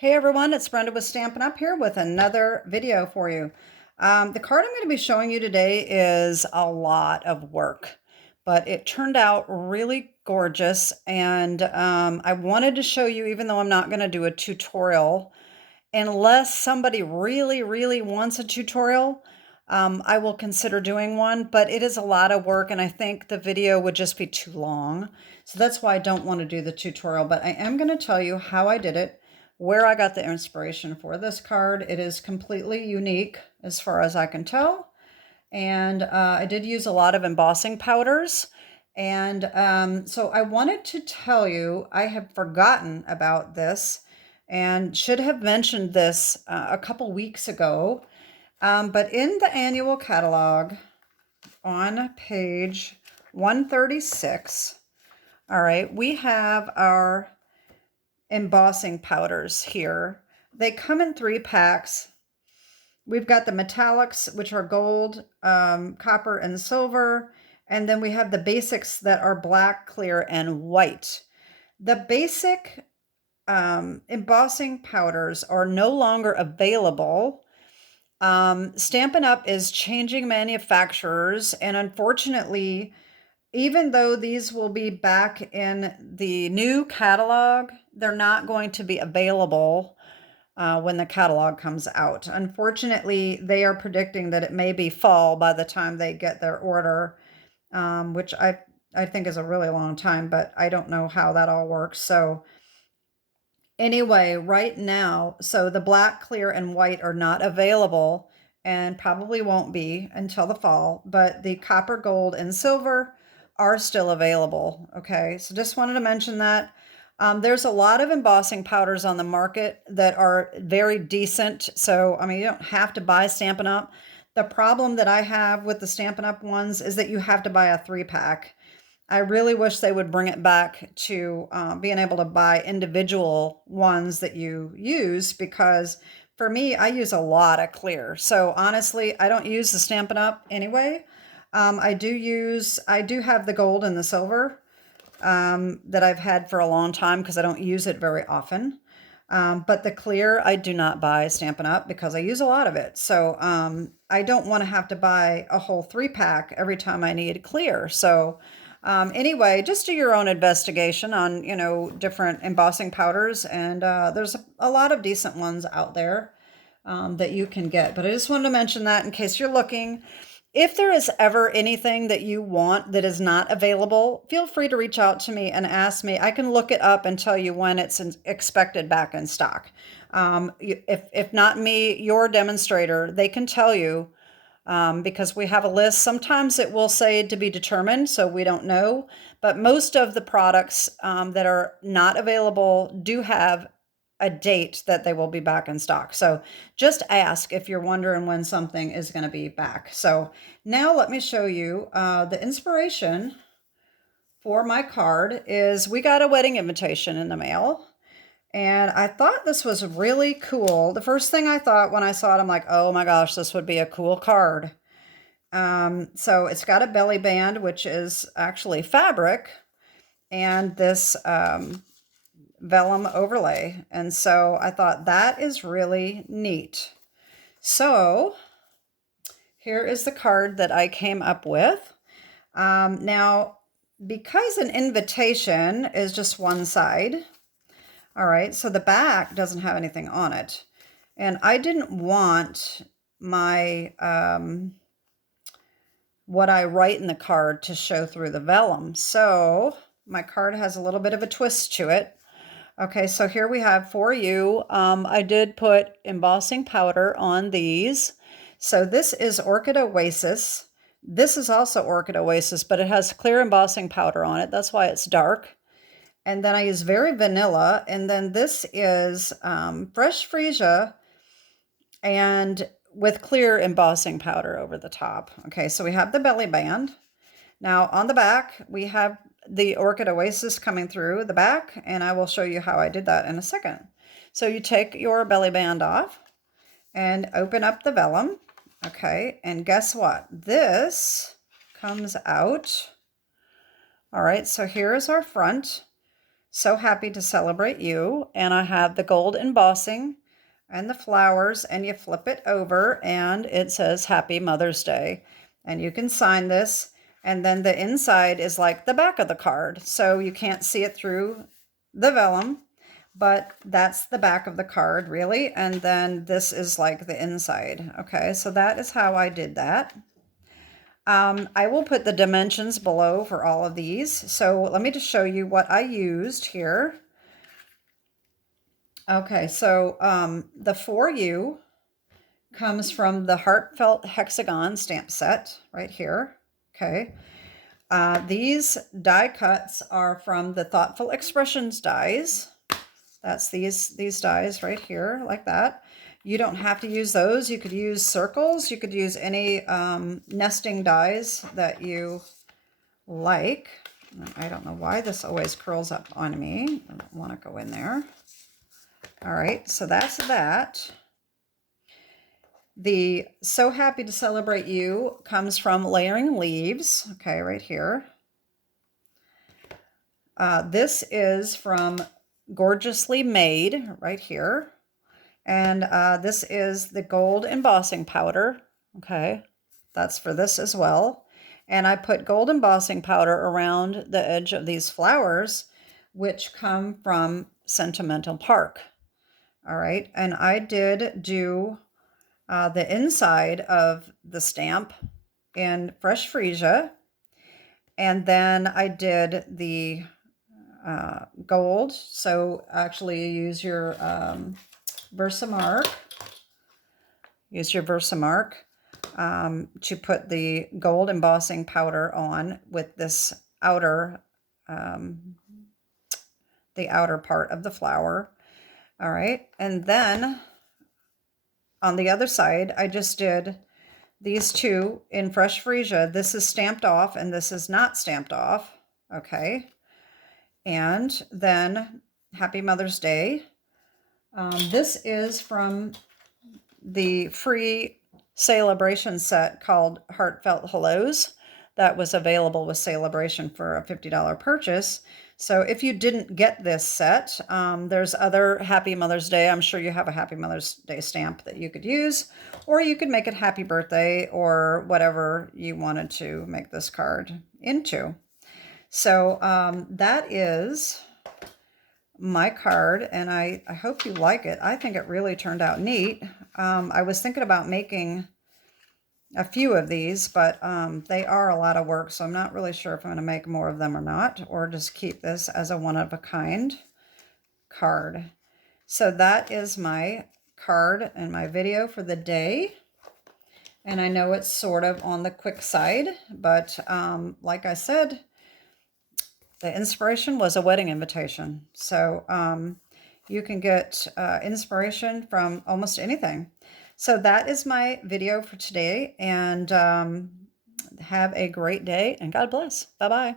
Hey everyone, it's Brenda with Stampin' Up! Here with another video for you. The card I'm going to be showing you today is a lot of work, but it turned out really gorgeous, and I wanted to show you, even though I'm not going to do a tutorial, unless somebody really wants a tutorial. I will consider doing one, but it is a lot of work, and I think the video would just be too long. So that's why I don't want to do the tutorial, but I am going to tell you how I did it, where I got the inspiration for this card. It is completely unique as far as I can tell. And I did use a lot of embossing powders. And so I wanted to tell you, I have forgotten about this and should have mentioned this a couple weeks ago. But in the annual catalog on page 136, all right, we have our embossing powders here. They come in 3 packs. We've got the metallics, which are gold, copper, and silver. And then we have the basics that are black, clear, and white. The basic embossing powders are no longer available. Stampin' Up! Is changing manufacturers, and unfortunately, even though these will be back in the new catalog, they're not going to be available when the catalog comes out. Unfortunately, they are predicting that it may be fall by the time they get their order, which I think is a really long time, but I don't know how that all works. So anyway, right now, so the black, clear, and white are not available and probably won't be until the fall, but the copper, gold, and silver are still available. Okay, so just wanted to mention that. There's a lot of embossing powders on the market that are very decent. So, I mean, you don't have to buy Stampin' Up! The problem that I have with the Stampin' Up! Ones is that you have to buy a 3-pack. I really wish they would bring it back to being able to buy individual ones that you use, because for me, I use a lot of clear. So honestly, I don't use the Stampin' Up! Anyway. I do have the gold and the silver that I've had for a long time because I don't use it very often. But the clear, I do not buy Stampin' Up! Because I use a lot of it. So I don't want to have to buy a whole 3-pack every time I need clear. So anyway, just do your own investigation on, different embossing powders. And there's a lot of decent ones out there that you can get. But I just wanted to mention that in case you're looking. If there is ever anything that you want that is not available, feel free to reach out to me and ask me. I can look it up and tell you when it's expected back in stock. If not me, your demonstrator, they can tell you, because we have a list. Sometimes it will say to be determined, so we don't know. But most of the products that are not available do have a date that they will be back in stock. So just ask if you're wondering when something is going to be back. So now let me show you the inspiration for my card is we got a wedding invitation in the mail. And I thought this was really cool. The first thing I thought when I saw it, I'm like, oh my gosh, this would be a cool card. So it's got a belly band, which is actually fabric, and this vellum overlay. And so I thought that is really neat. So here is the card that I came up with. Now, because an invitation is just one side, all right, so the back doesn't have anything on it. And I didn't want my, what I write in the card to show through the vellum. So my card has a little bit of a twist to it. Okay, so here we have for you. I did put embossing powder on these. So this is Orchid Oasis. This is also Orchid Oasis, but it has clear embossing powder on it. That's why it's dark. And then I use Very Vanilla. And then this is Fresh Freesia and with clear embossing powder over the top. Okay, so we have the belly band. Now on the back, we have the Orchid Oasis coming through the back, and I will show you how I did that in a second. So you take your belly band off and open up the vellum. Okay, and guess what? This comes out. All right, so here's our front. So happy to celebrate you. And I have the gold embossing and the flowers, and you flip it over and it says Happy Mother's Day. And you can sign this. And then the inside is like the back of the card. So you can't see it through the vellum, but that's the back of the card really. And then this is like the inside. Okay, so that is how I did that. I will put the dimensions below for all of these. So let me just show you what I used here. Okay, so the For You comes from the Heartfelt Hexagon stamp set right here. Okay. These die cuts are from the Thoughtful Expressions dies. That's these dies right here, like that. You don't have to use those. You could use circles. You could use any nesting dies that you like. I don't know why this always curls up on me. I don't want to go in there. All right, so that's that. The So Happy to Celebrate You comes from Layering Leaves, okay, right here. This is from Gorgeously Made, right here. And this is the gold embossing powder, okay. That's for this as well. And I put gold embossing powder around the edge of these flowers, which come from Sentimental Park. All right, and I did do the inside of the stamp in Fresh Freesia, and then I did the gold. So actually you use your VersaMark. Use your VersaMark to put the gold embossing powder on with this outer, the outer part of the flower. All right, and then on the other side, I just did these two in Fresh Freesia. This is stamped off and this is not stamped off, okay? And then Happy Mother's Day. This is from the free celebration set called Heartfelt Hellos that was available with Celebration for a $50 purchase. So if you didn't get this set, there's other Happy Mother's Day. I'm sure you have a Happy Mother's Day stamp that you could use, or you could make it Happy Birthday or whatever you wanted to make this card into. So that is my card, and I hope you like it. I think it really turned out neat. I was thinking about making a few of these, but they are a lot of work, so I'm not really sure if I'm going to make more of them or not, or just keep this as a one-of-a-kind card. So that is my card and my video for the day. And I know it's sort of on the quick side, but like I said, the inspiration was a wedding invitation. So you can get inspiration from almost anything. So that is my video for today, and have a great day, and God bless. Bye-bye.